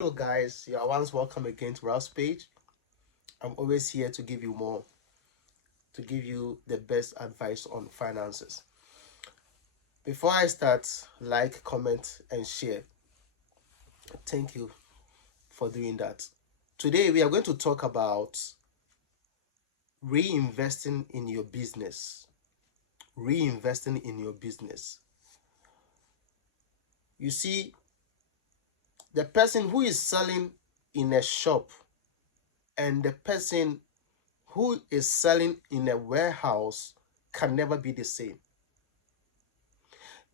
Hello, guys. You are once welcome again to Ralph's page. I'm always here to give you more, to give you the best advice on finances. Before I start, like, comment, and share. Thank you for doing that. Today, we are going to talk about reinvesting in your business. Reinvesting in your business. You see, the person who is selling in a shop and the person who is selling in a warehouse can never be the same.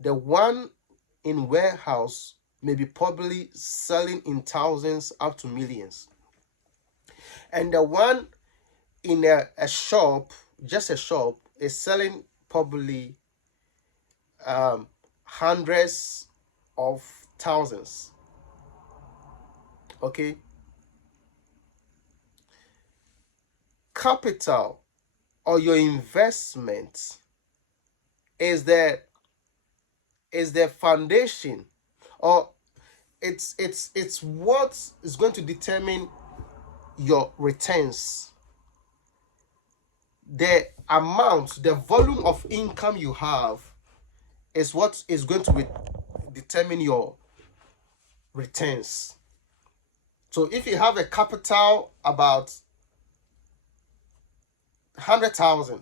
The one in warehouse may be probably selling in thousands up to millions. And the one in a shop, just a shop, is selling probably hundreds of thousands. Okay? Capital or your investment is the foundation, or it's what is going to determine your returns. The amount, the volume of income you have is what is going to determine your returns. So if you have a capital about 100,000,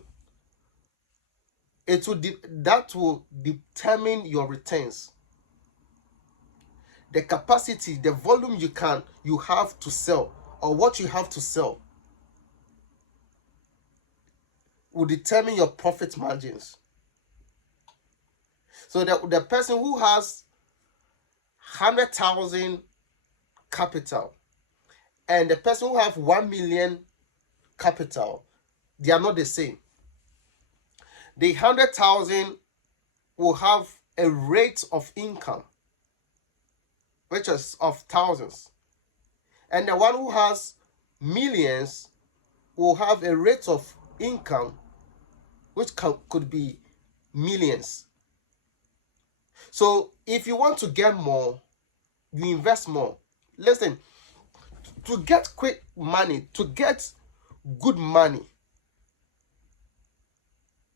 that will determine your returns. The capacity, the volume you have to sell, or what you have to sell, will determine your profit margins. So the person who has 100,000 capital and the person who have 1 million capital, they are not the same. The 100,000 will have a rate of income which is of thousands, and the one who has millions will have a rate of income which could be millions. So if you want to get more, you invest more. Listen, to get quick money, to get good money,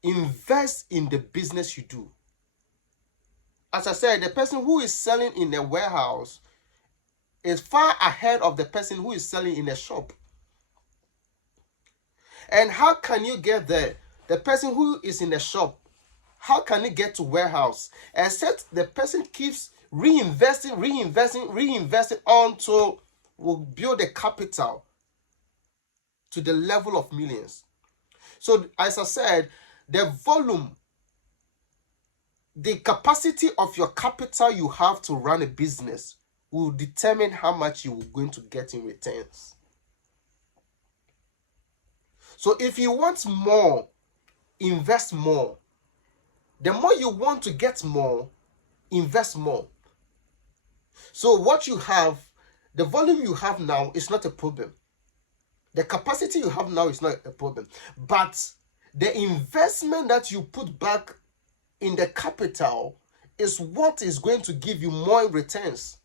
invest in the business you do. As I said, the person who is selling in a warehouse is far ahead of the person who is selling in a shop. And how can you get there? The person who is in the shop, how can he get to warehouse? Except the person keeps reinvesting until will build a capital to the level of millions. So as I said, the volume, the capacity of your capital you have to run a business will determine how much you are going to get in returns. So if you want more, invest more. The more you want to get more, invest more. So what you have, the volume you have now is not a problem. The capacity you have now is not a problem. But the investment that you put back in the capital is what is going to give you more returns.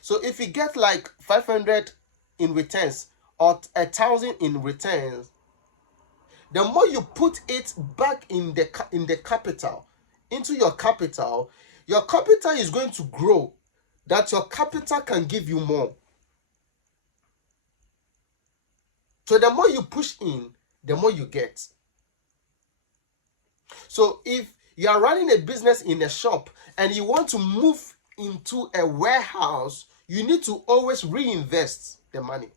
So if you get like 500 in returns or 1,000 in returns, the more you put it back in the capital, into your capital is going to grow, that your capital can give you more. So the more you push in, the more you get. So if you are running a business in a shop and you want to move into a warehouse, you need to always reinvest the money.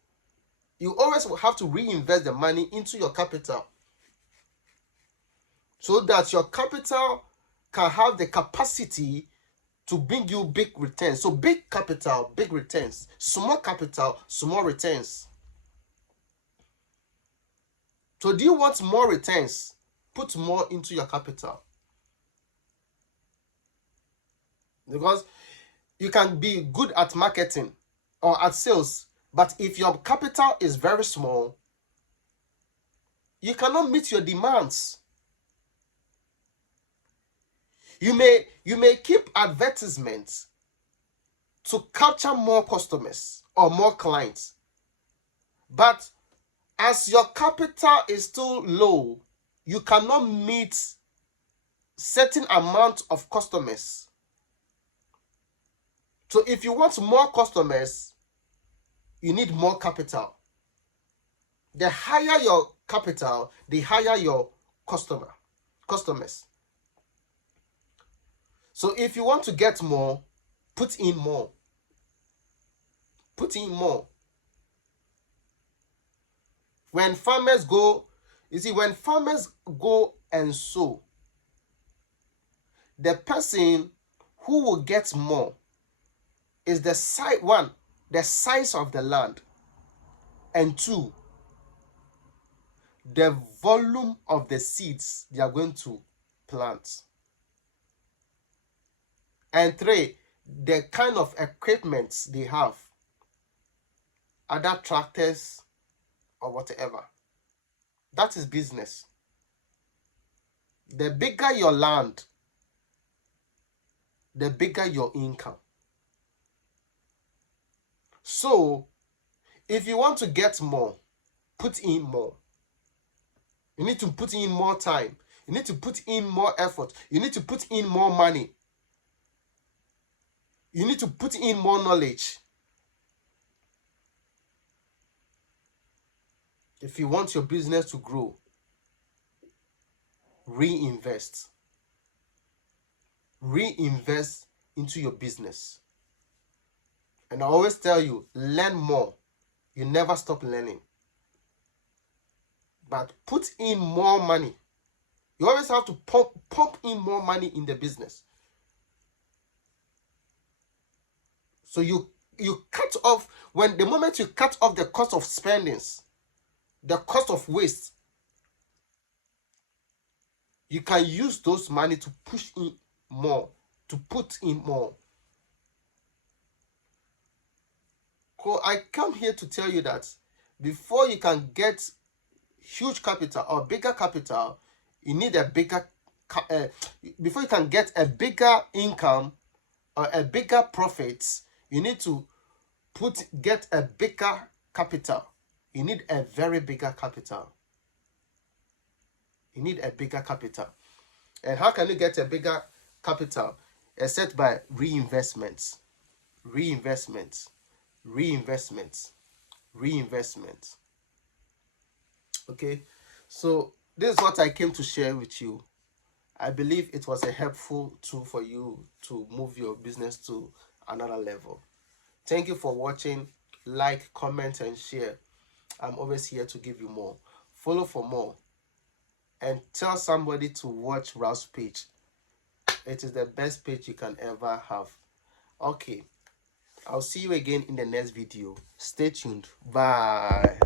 You always have to reinvest the money into your capital so that your capital can have the capacity to bring you big returns. So big capital, big returns. Small capital, small returns. So do you want more returns? Put more into your capital. Because you can be good at marketing or at sales, but if your capital is very small, you cannot meet your demands. You may keep advertisements, to capture more customers or more clients. But as your capital is still low, you cannot meet certain amount of customers. So if you want more customers, you need more capital. The higher your capital, the higher your customers. So if you want to get more, put in more. Put in more. When farmers go and sow, the person who will get more is the size of the land, and two, the volume of the seeds they are going to plant, and three, the kind of equipment they have, other tractors or whatever. That is business. The bigger your land, the bigger your income. So if you want to get more, put in more. You need to put in more time. You need to put in more effort. You need to put in more money. You need to put in more knowledge. If you want your business to grow, reinvest. Reinvest into your business. And I always tell you, learn more. You never stop learning. But put in more money. You always have to pump in more money in the business. So you cut off, the moment you cut off the cost of spendings, the cost of waste, you can use those money to push in more, to put in more. So I come here to tell you that before you can get huge capital or bigger capital, you need a bigger, before you can get a bigger income or a bigger profits, you need to get a bigger capital. You need a very bigger capital. You need a bigger capital. And how can you get a bigger capital? Except by reinvestments. Reinvestments. Reinvestments. Reinvestments. Okay, so this is what I came to share with you. I believe it was a helpful tool for you to move your business to another level. Thank you for watching. Like, comment, and share. I'm always here to give you more. Follow for more. And tell somebody to watch Ralph's page. It is the best page you can ever have. Okay. I'll see you again in the next video. Stay tuned. Bye.